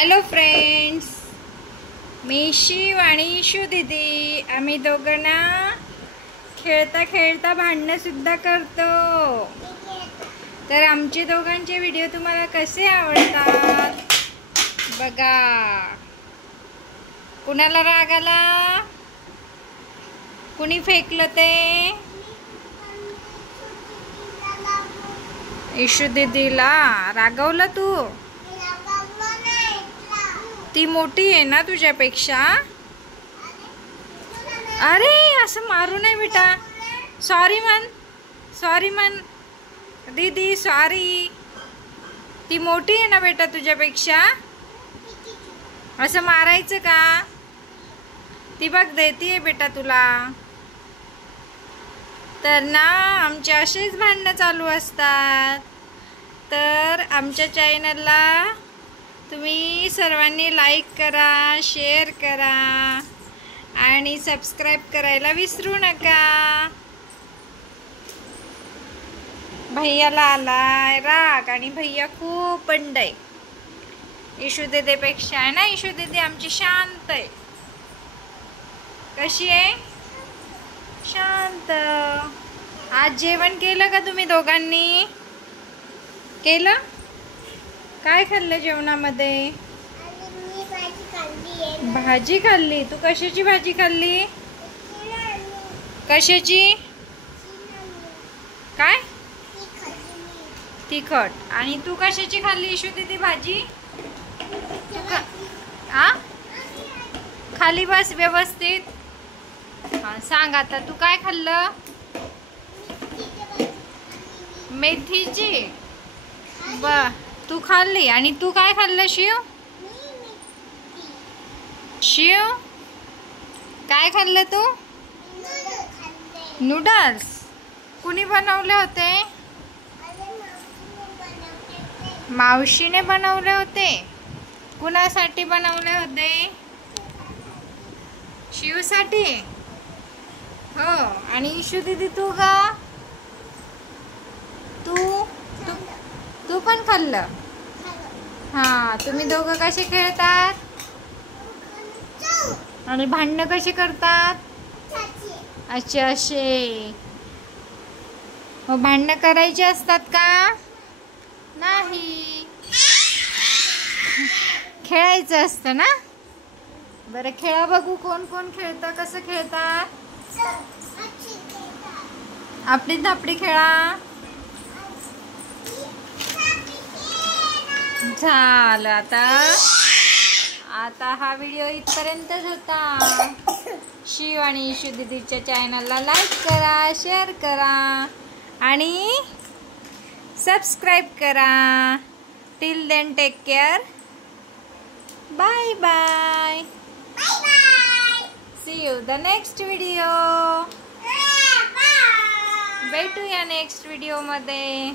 Hello friends, मी शिव आणि issue दीदी आम्ही दोघांना खेळता खेळता भांडणं सुद्धा करतो। तर आमचे दोघांचे व्हिडिओ तुम्हाला कसे आवडतात बघा। कुणाला राग आला, कुणी फेकलं ते? इशू दीदीला रागवलं तू? ती मोठी आहे ना तुझ्यापेक्षा। अरे असं मारू नये बेटा, सॉरी म्हण दीदी, सॉरी। ती मोठी आहे ना बेटा तुझ्यापेक्षा, असं मारायचं का? ती बघ देतीये बेटा तुला। तर ना आमचे असेच भांडणं चालू असतात। तर आमच्या चॅनलला तुम्ही सर्वांनी लाईक करा, शेअर करा आणि सबस्क्राईब करायला विसरू नका। भैयाला आलाय राग आणि भैया खूप बंड आहे इशू दीदीपेक्षा, आहे ना। इशू दीदी आमची शांत आहे। कशी आहे? शांत। आज जेवण केलं का तुम्ही दोघांनी? केलं? काय खाल्लं जेवणामध्ये? भाजी खाल्ली। तू कशाची भाजी खाल्ली? कशाची? काय? तिखट। आणि तू कशाची खाल्ली इशू दीदी भाजी? खाली बस व्यवस्थित। सांग आता तू काय खाल्लं? मेथीची। तू खाल्ली। आणि तू काय खाल्लं शिव? शिव काय खाल्लं तू? नूडल्स। कुणी बनवले होते? मावशीने बनवले होते। कुणासाठी बनवले होते? शिवसाठी। हो। आणि इशू दीदी तू का? तू पण खाल्लं? हा। तुम्ही दोघं कसे खेळतात आणि भांडणं कशी करतात? असे मग भांडणं करायची असतात का? नाही, खेळायचं असतं ना। बरं खेळा बघू, कोण कोण खेळतं, कसं खेळतात? आपली धापडी खेळा। झालं। आता हा व्हिडिओ इथपर्यंतच होता। शिव आणि इशू दीदीच्या चॅनलला लाईक करा, शेअर करा आणि सबस्क्राईब करा। Till then take care, bye bye, see you the next video. भेटूया नेक्स्ट व्हिडिओ मध्ये।